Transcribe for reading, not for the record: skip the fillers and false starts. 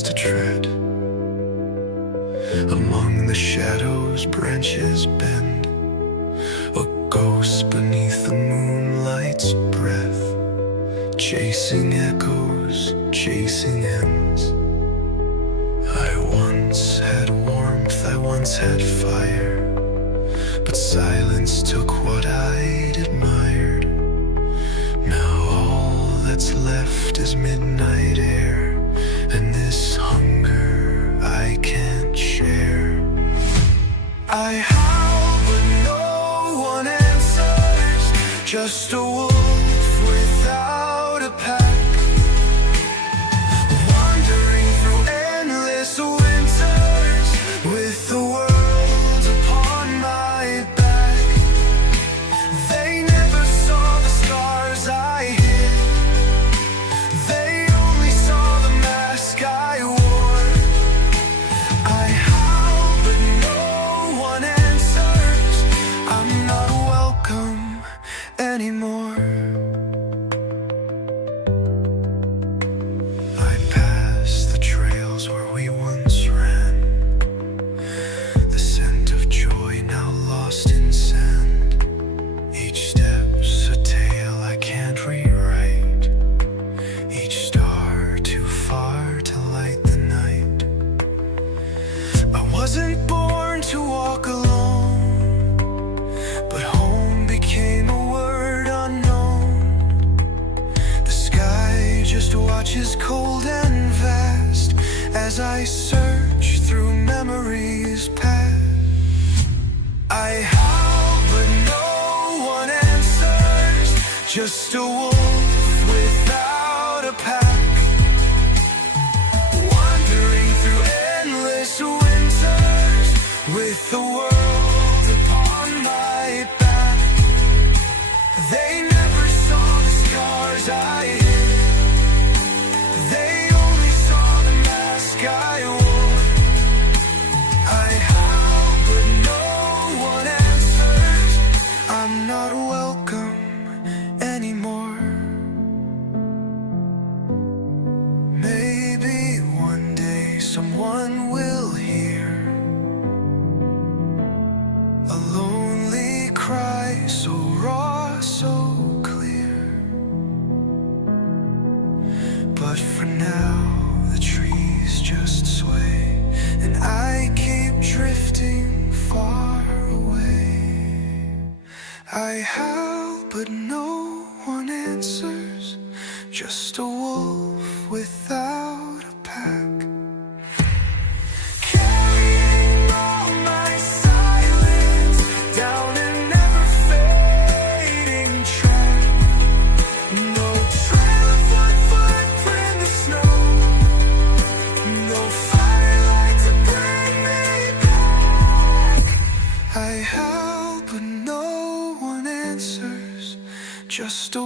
pass to tread. Among the shadows branches bend, a ghost beneath the moonlight's breath, chasing echoes, chasing ends. I once had warmth, I once had fire, but silence took what I'd admired. Now all that's left is midnight air, and this hunger I can't share. I howl but no one answers, just a wolf without a pack, wandering through endless winters with the world upon my back. They never saw the scars I hid, they only saw the mask I wore. I howl but no one answers, I'm not welcome anymore. I pass the trails where we once ran, the scent of joy now lost in sand. Each step's a tale I can't rewrite, each star too far to light the night. I wasn't born to walk alone, but home became a word unknown. The sky just watches cold and vast as I search through memories past. I howl but no one answers, just a wolf without a pack, wandering through endless winters with the world upon my back. They never saw the scars I hid, they only saw the mask I wore. I howl but no one answers, I'm not welcome anymore. Maybe one day someone will hear a lonely cry so raw, so clear. But for now the trees just sway, and I keep drifting far away. I howl but no one answers, just a wolf without a pack, carrying all my silence down a never-fading track. No trail of footprint in the snow, no firelight to bring me back. I howl but no one answers, just a